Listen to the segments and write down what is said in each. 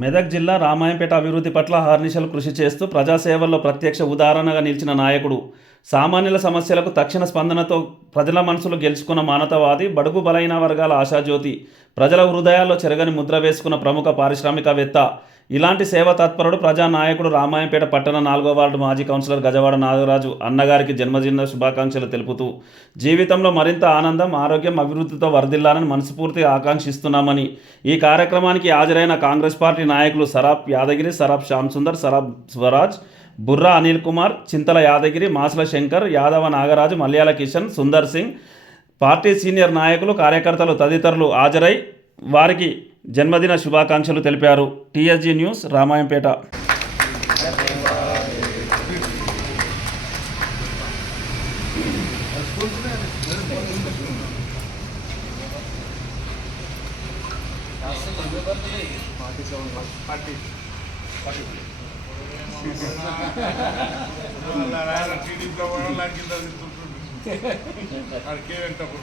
మెదక్ జిల్లా రామాయంపేట అభివృద్ధి పట్ల హర్నిశలు కృషి చేస్తూ ప్రజాసేవల్లో ప్రత్యక్ష ఉదాహరణగా నిలిచిన నాయకుడు. సామాన్యుల సమస్యలకు తక్షణ స్పందనతో ప్రజల మనసులు గెలుచుకున్న మానవతావాది బడుగు బలైన వర్గాల ఆశాజ్యోతి ప్రజల హృదయాల్లో చెరగని ముద్ర వేసుకున్న ప్రముఖ పారిశ్రామికవేత్త ఇలాంటి సేవ తత్పరుడు ప్రజానాయకుడు రామాయంపేట పట్టణ నాలుగో వార్డు మాజీ కౌన్సిలర్ గజవాడ నాగరాజు అన్నగారికి జన్మదిన శుభాకాంక్షలు తెలుపుతూ జీవితంలో మరింత ఆనందం ఆరోగ్యం అభివృద్ధితో వరదిల్లాలని మనస్ఫూర్తిగా ఆకాంక్షిస్తున్నామని. ఈ కార్యక్రమానికి హాజరైన కాంగ్రెస్ పార్టీ నాయకులు సరాబ్ యాదగిరి సరాబ్ శ్యామ్ సుందర్ సరాబ్ స్వరాజ్ బుర్రా అనిల్ కుమార్ చింతల యాదగిరి మాసుల శంకర్ యాదవ నాగరాజు మల్యాల కిషన్ సుందర్ సింగ్. పార్టీ సీనియర్ నాయకులు కార్యకర్తలు తదితరులు హాజరై వారికి జన్మదిన శుభాకాంక్షలు తెలిపారు. TSG news Ramayampet. టీడీపీలో కూడా వెంటప్పుడు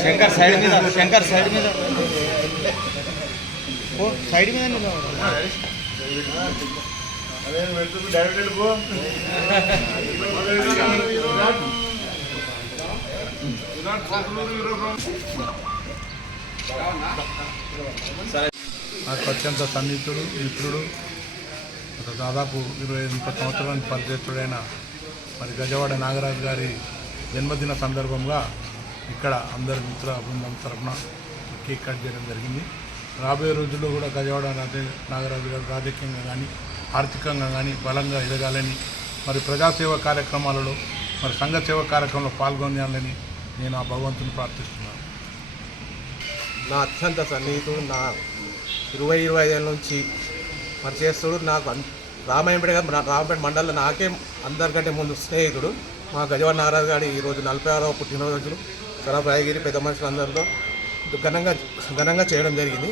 శంకర్ సైడ్ మీద శంకర్ సైడ్ మీద. ఓ, సైడ్ మీద నాకు అత్యంత సన్నిహితుడు మిత్రుడు ఒక దాదాపు ఇరవై ముప్పై సంవత్సరానికి పరిచయతుడైన మరి గజవాడ నాగరాజు గారి జన్మదిన సందర్భంగా ఇక్కడ అందరి మిత్ర బృందం తరఫున కేక్ కట్ చేయడం జరిగింది. రాబోయే రోజుల్లో కూడా గజవాడ రాజే నాగరాజు గారు రాజకీయంగా కానీ ఆర్థికంగా కానీ బలంగా ఎదగాలని మరి ప్రజాసేవ కార్యక్రమాలలో మరి సంఘ సేవ కార్యక్రమంలో పాల్గొనాలని నేను ఆ భగవంతుని ప్రార్థిస్తున్నాను. నా అత్యంత సన్నిహితుడు నా ఇరవై ఇరవై ఐదేళ్ళ నుంచి పరిచయస్తుడు నాకు అన్- రామాయంపేట నా- రామాయంపేట మండలంలో నాకే అందరికంటే ముందు స్నేహితుడు మా గజవాడ నాగరాజు గారి ఈరోజు నలభై ఆరవ పుట్టినరోజులు సరఫ్ రాయగిరి పెద్ద మనుషులందరితో ఘనంగా ఘనంగా చేయడం జరిగింది.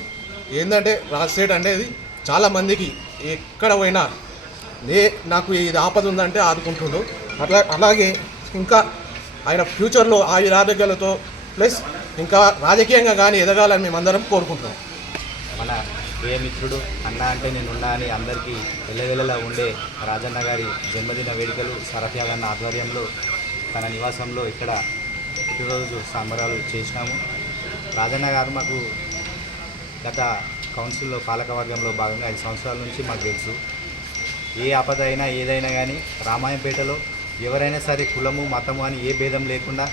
ఏంటంటే రాజశేఖర్ అనేది చాలామందికి ఎక్కడ పోయినా నే నాకు ఇది ఆపద ఉందంటే ఆదుకుంటుండు. అట్లా అలాగే ఇంకా ఆయన ఫ్యూచర్లో ఆయుర ఆరోగ్యాలతో ప్లస్ ఇంకా రాజకీయంగా కానీ ఎదగాలని మేమందరం కోరుకుంటున్నాం. మన ప్రియమిత్రుడు అన్న అంటే నేనున్నా అని అందరికీ వెళ్ళవెళ్ళలా ఉండే రాజన్న గారి జన్మదిన వేడుకలు సరఫ్యాగన్న ఆధ్వర్యంలో తన నివాసంలో ఇక్కడ పుట్టినరోజు సంబరాలు చేసినాము. రాజన్న గారు మాకు గత కౌన్సిల్లో పాలకవర్గంలో భాగంగా ఐదు సంవత్సరాల నుంచి మాకు తెలుసు. ఏ ఆపద అయినా ఏదైనా కానీ రామాయంపేటలో ఎవరైనా సరే కులము మతము అని ఏ భేదం లేకుండా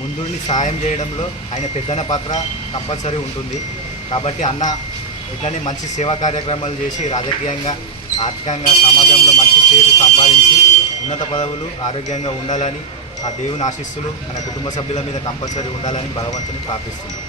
ముందుండి సాయం చేయడంలో ఆయన పెద్దన పాత్ర కంపల్సరీ ఉంటుంది. కాబట్టి అన్న ఇట్లానే మంచి సేవా కార్యక్రమాలు చేసి రాజకీయంగా ఆర్థికంగా సమాజంలో మంచి పేరు సంపాదించి ఉన్నత పదవులు ఆరోగ్యంగా ఉండాలని ఆ దేవుని ఆశిస్సులు మన కుటుంబ సభ్యుల మీద కంపల్సరీ ఉండాలని భగవంతుని ప్రార్థిస్తున్నాం.